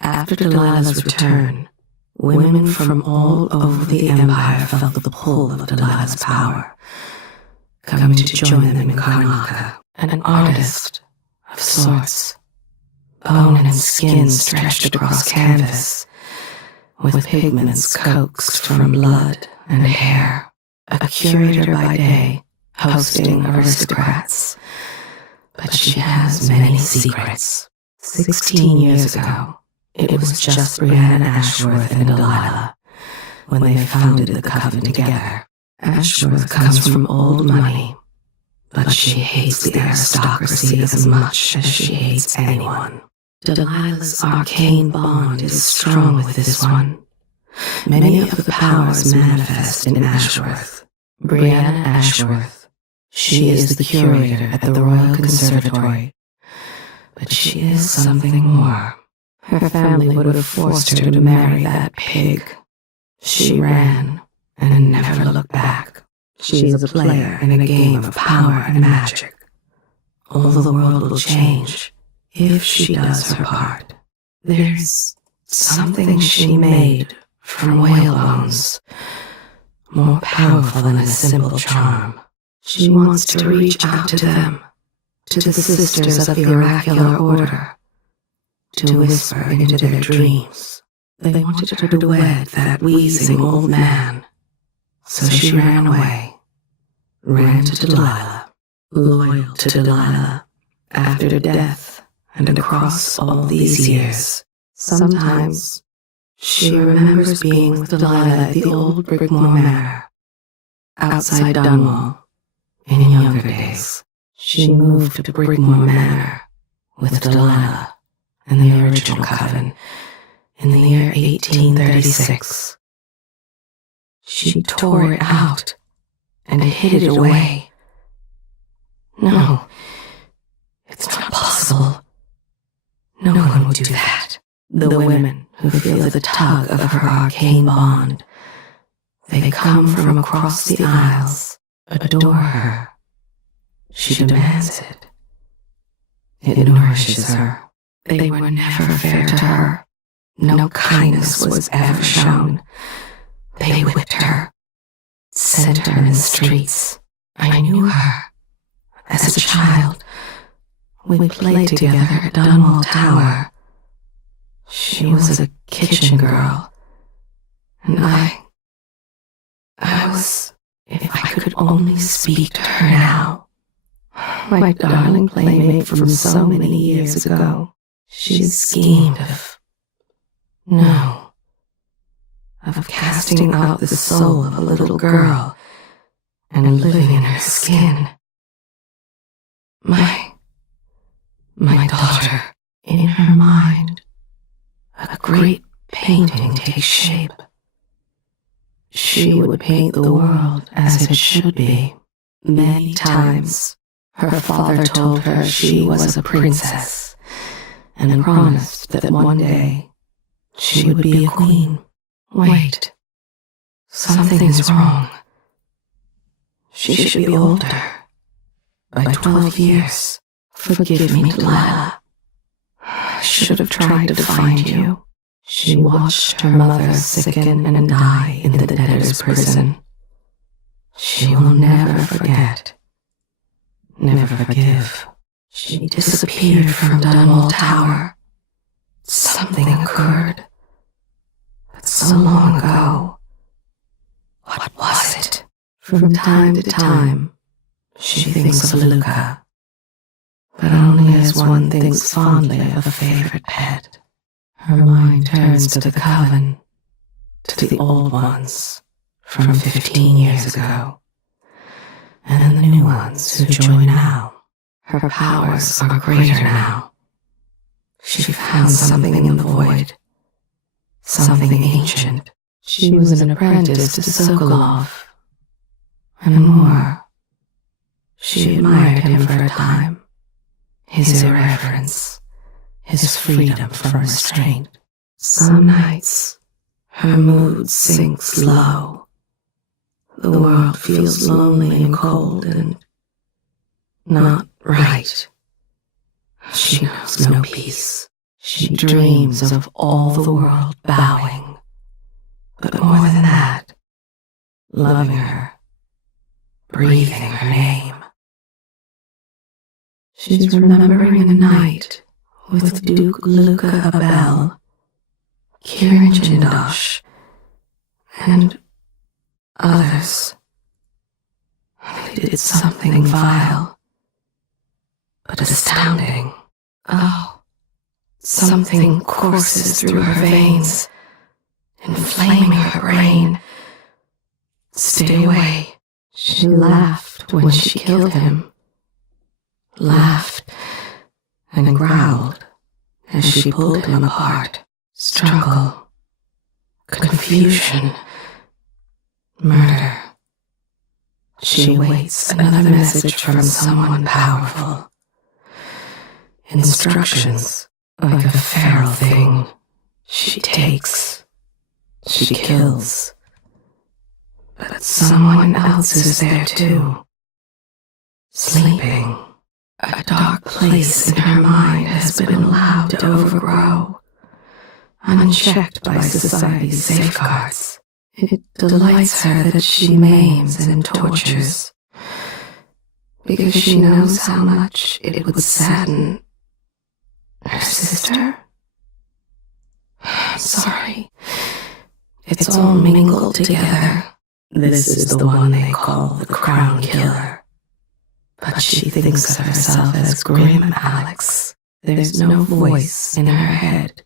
After Delilah's return, women from all over the empire felt the pull of Delilah's power, coming to join them in Karnaca, an artist of sorts, bone and skin stretched across canvas, with pigments coaxed from blood and hair, a curator by day, hosting aristocrats. But she has many secrets. 16 years ago, it was just Breanna Ashworth and Delilah when they founded the coven together. Ashworth comes from old money, but she hates the aristocracy as much as she hates anyone. Delilah's arcane bond is strong with this one. Many of the powers manifest in Ashworth. Breanna Ashworth. She is the curator at the Royal Conservatory, but she is something more. Her family would have forced her to marry that pig. She ran and never looked back. She is a player in a game of power and magic. All the world will change if she does her part. There's something she made from whale bones, more powerful than a simple charm. She wants to reach out to them, to the sisters of the oracular order, to whisper into their dreams. They wanted her to wed that wheezing old man, so she ran away, ran to Delilah, loyal to Delilah, after death and across all these years. Sometimes she remembers being with Delilah at the old Brickmore Manor, outside Dunwall. In younger days, she moved to Brickmore Manor with Delilah and the original coven in the year 1836. She tore it out and hid it away. No, it's not possible. No one would do that. The women who feel the tug of her arcane bond, they come from across the aisles, adore her. She demands it. It nourishes her. They were never fair to her. No kindness was ever shown. They whipped her, sent her in the streets. I knew her. As a child, we played together at Dunwall Tower. She was a kitchen girl, and I was, if I could only speak to her now. My darling playmate from so many years ago. She schemed of casting out the soul of a little girl and living in her skin. My daughter, in her mind, a great painting takes shape. She would paint the world as it should be. Many times, her father told her she was a princess and promised that one day she would be a queen. Wait, something is wrong. She should be older, by 12 years. Forgive me, Delilah. I should have tried to find you. She watched her mother sicken and die in the debtor's prison. She will never forget, never forgive. She disappeared from Dunwall Tower. Something occurred, but so long ago. What was it? From time to time, she thinks of Luca, but only as one thinks fondly of a favorite pet. Her mind turns to the coven, to the old ones from 15 years ago, and the new ones who join now. Her powers are greater now. She found something in the void, something ancient. She was an apprentice to Sokolov, and more. She admired him for a time, his irreverence, his freedom from restraint. Some nights, her mood sinks low. The world feels lonely and cold and not right. She knows no peace. She dreams of all the world bowing, but more than that, loving her, breathing her name. She's remembering a night with Duke Luca Abele, Kirin Jindosh, and others. They did something vile, but astounding. Oh, something courses through her veins, inflaming her brain. Stay away. She laughed when she killed him. Laughed and growled as she pulled him apart. Struggle, confusion, murder. She awaits another message from someone powerful. Instructions, like a feral thing. She takes, she kills. But someone else is there too. Sleeping. A dark place in her mind has been allowed to overgrow, unchecked by society's safeguards. It delights her that she maims and tortures, because she knows how much it would sadden her sister. Sorry, it's all mingled together. This is the one they call the Crown Killer. But she thinks of herself as grim Alex. There's no voice in her head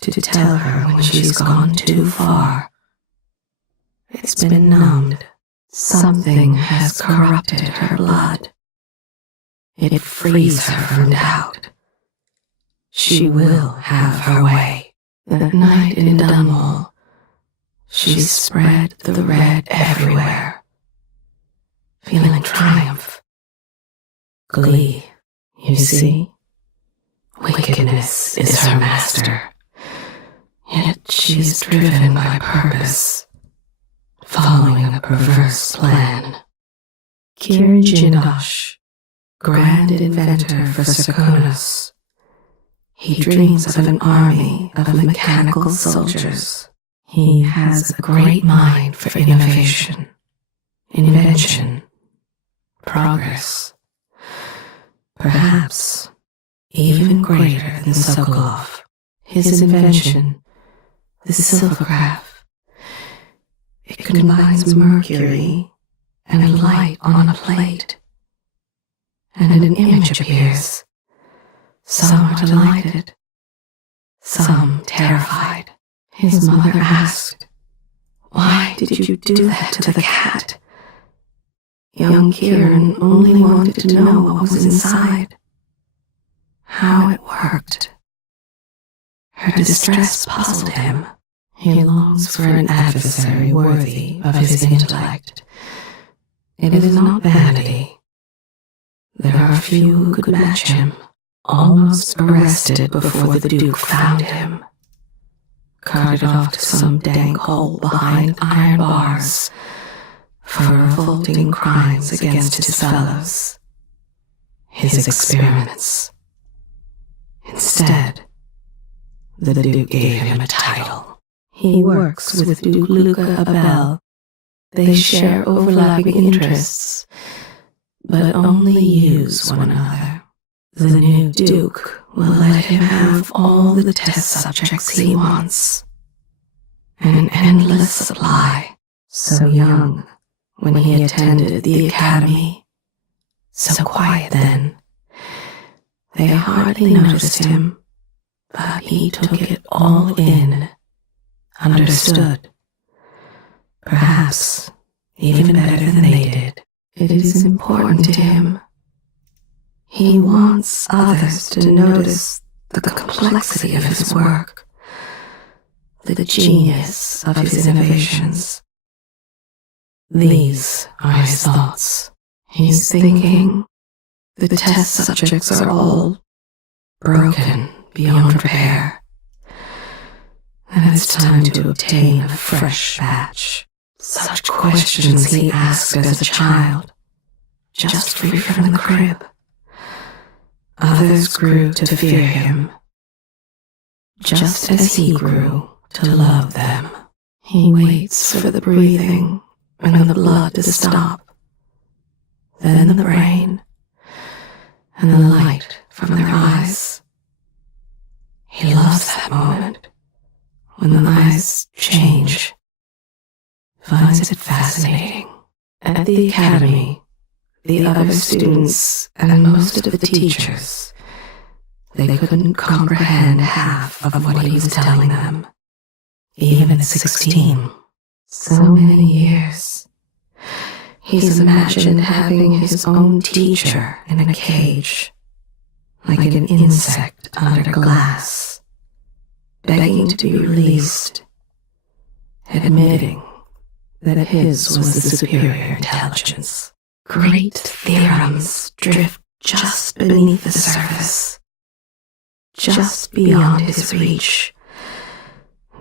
to tell her when she's gone too far. It's been numbed. Something has corrupted her blood. It frees her from doubt. She will have her way. That night in Dunwall, she spread the red everywhere, feeling triumph. Glee, you see? Wickedness is her master, yet she is driven by purpose, following a perverse plan. Kirin Jindosh, grand inventor for Serkonos. He dreams of an army of mechanical soldiers. He has a great mind for innovation, invention, progress. Perhaps even greater than Sokolov. His invention, the silvergraph. It combines mercury and light on a plate, and an image appears. Some are delighted, some terrified. His mother asked, "Why did you do that to the cat?" Young Kirin only wanted to know what was inside, how it worked. Her distress puzzled him. He longs for an adversary worthy of his intellect. It is not vanity. There are few who could match him. Almost arrested before the Duke found him. Carted off to some dank hole behind iron bars for revolting crimes against his fellows, his experiments. Instead, the Duke gave him a title. He works with Duke Luca Abele. They share overlapping interests, but only use one another. The new Duke will let him have all the test subjects he wants. An endless supply. So young when he attended the academy. So quiet then. They hardly noticed him, but he took it all in, understood. Perhaps even better than they did. It is important to him. He wants others to notice the complexity of his work, the genius of his innovations. These are his thoughts. He's thinking, the test subjects are all broken beyond repair, and it's time to obtain a fresh batch. Such questions he asked as a child, just free from the crib. Others grew to fear him, just as he grew to love them. He waits for the breathing and the blood to stop, then the brain and the light from their eyes. He loves that moment when the eyes change, finds it fascinating. At the academy, the other students and most of the teachers, they couldn't comprehend half of what he was telling them. Even at 16, so many years, he's imagined having his own teacher in a cage, like an insect under glass, begging to be released, admitting that his was the superior intelligence. Great theorems drift just beneath the surface, just beyond his reach,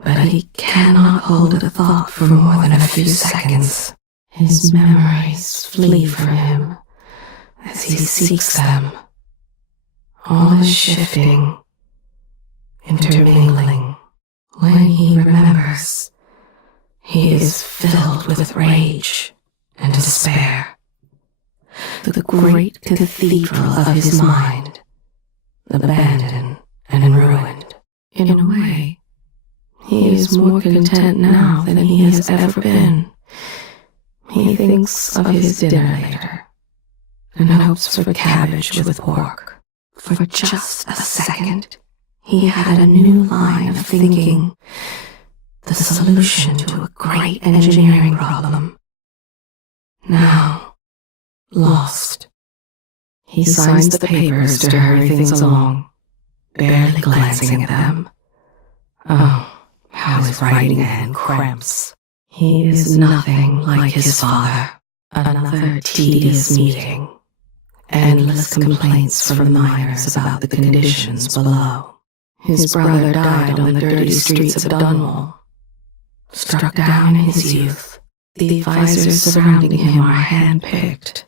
but he cannot hold a thought for more than a few seconds. His memories flee from him as he seeks them. All is shifting, intermingling. When he remembers, he is filled with rage and despair. The great cathedral of his mind, abandoned and ruined. In a way, he is more content now than he has ever been. He thinks of his dinner later and hopes for cabbage with pork. For just a second, he had a new line of thinking, the solution to a great engineering problem. Now, lost. He signs the papers to hurry things along, barely glancing at them. Oh, how his writing hand cramps. He is nothing like his father. Another tedious meeting. Endless complaints from the miners about the conditions below. His brother died on the dirty streets of Dunwall, struck down in his youth. The advisors surrounding him are handpicked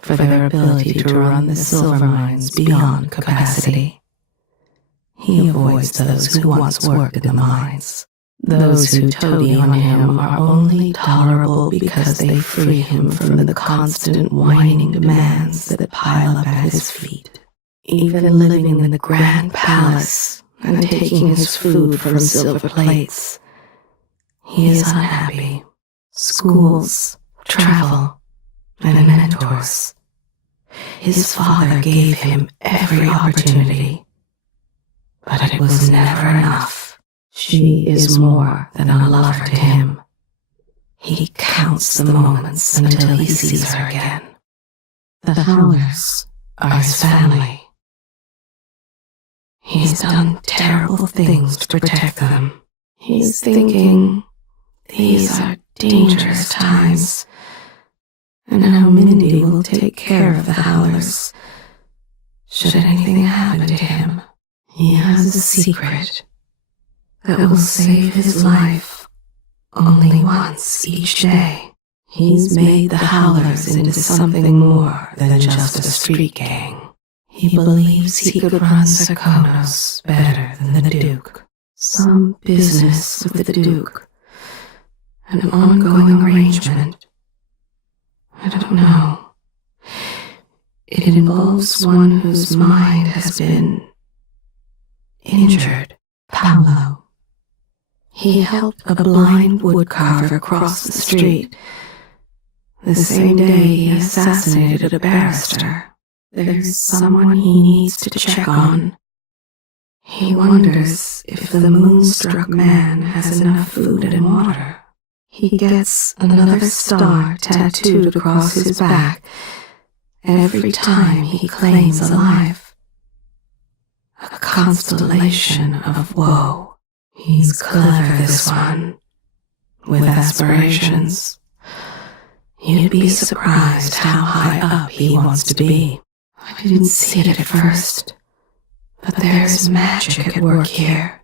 for their ability to run the silver mines beyond capacity. He avoids those who once worked in the mines. Those who toady on him are only tolerable because they free him from the constant whining demands that pile up at his feet. Even living in the grand palace and taking his food from silver plates, he is unhappy. Schools, travel, and mentors. His father gave him every opportunity, but it was never enough. She is more than a lover to him. He counts the moments until he sees her again. The Howlers are his family. He's done terrible things to protect them. He's thinking these are dangerous times, and how Mindy will take care of the Howlers should anything happen to him. He has a secret that will save his life only once each day. He's made the Howlers into something more than just a street gang. He believes he could run Sarkonos better than the Duke. Some business with the Duke. An ongoing arrangement. I don't know. It involves one whose mind has been injured. Paolo. He helped a blind woodcarver cross the street the same day he assassinated a barrister. There's someone he needs to check on. He wonders if the moonstruck man has enough food and water. He gets another star tattooed across his back every time he claims alive. A constellation of woe. He's clever, this one, with aspirations. You'd be surprised how high up he wants to be. I didn't see it at first, but there's magic at work here.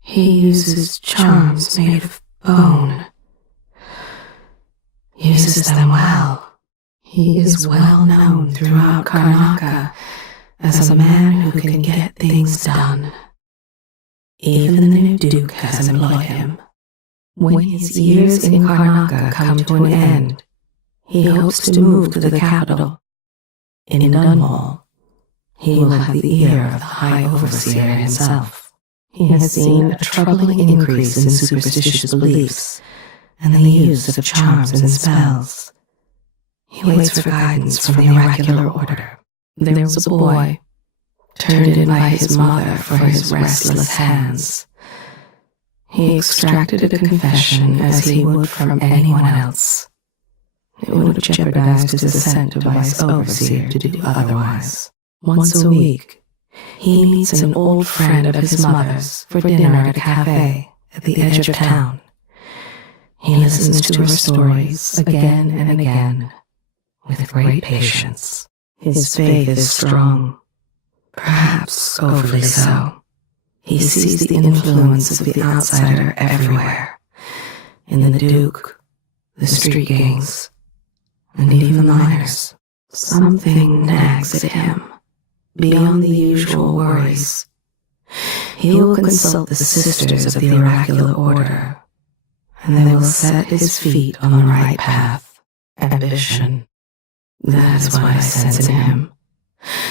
He uses charms made of bone. Uses them well. He is well known throughout Karnaka as a man who can get things done. Even the new Duke has employed him. When his years in Karnaca come to an end, he hopes to move to the capital. In Dunwall, he will have the ear of the High Overseer himself. He has seen a troubling increase in superstitious beliefs and the use of charms and spells. He waits for guidance from the oracular order. There was a boy, turned in by his mother for his restless hands. He extracted a confession as he would from anyone else. It would have jeopardized his ascent to Vice Overseer to do otherwise. Once a week, he meets an old friend of his mother's for dinner at a cafe at the edge of town. He listens to her stories again and again, with great patience. His faith is strong, perhaps overly so. He sees the influence of the outsider everywhere, in the Duke, the street gangs, and even the miners. Something nags at him, beyond the usual worries. He will consult the sisters of the oracular order, and they will set his feet on the right path. Ambition. That is what I sense in him.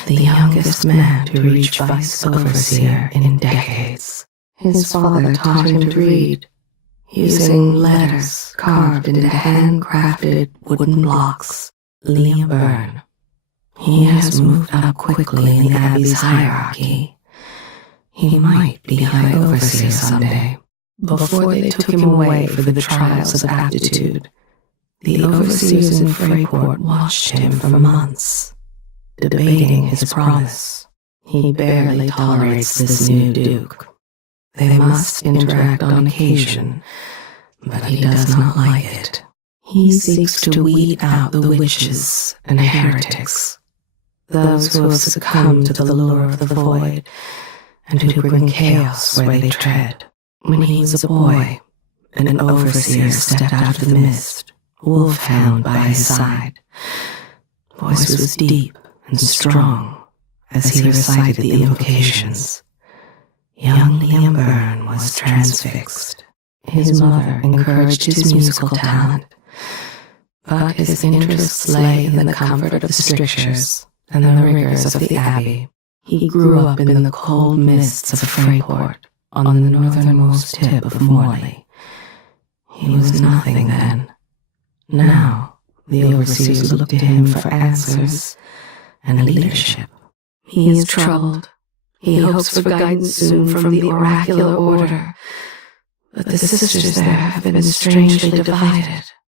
The youngest man to reach Vice Overseer in decades. His father taught him to read, using letters carved into handcrafted wooden blocks. Liam Byrne. He has moved up quickly in the Abbey's hierarchy. He might be High Overseer someday. Before they took him away for the trials of aptitude, the overseers in Freyport watched him for months, debating his promise. He barely tolerates this new Duke. They must interact on occasion, but he does not like it. He seeks to weed out the witches and heretics, those who have succumbed to the lure of the void, and who bring chaos where they tread. When he was a boy, an overseer stepped out of the mist, wolfhound by his side. Voice was deep and strong as he recited the invocations. Young Liam Byrne was transfixed. His mother encouraged his musical talent, but his interests lay in the comfort of the strictures and the rigors of the Abbey. He grew up in the cold mists of Freyport, on the northernmost tip of Morley. He was nothing then. Now, the overseers look to him for answers and leadership. He is troubled. He hopes for guidance soon from the oracular order, but the sisters there have been strangely divided.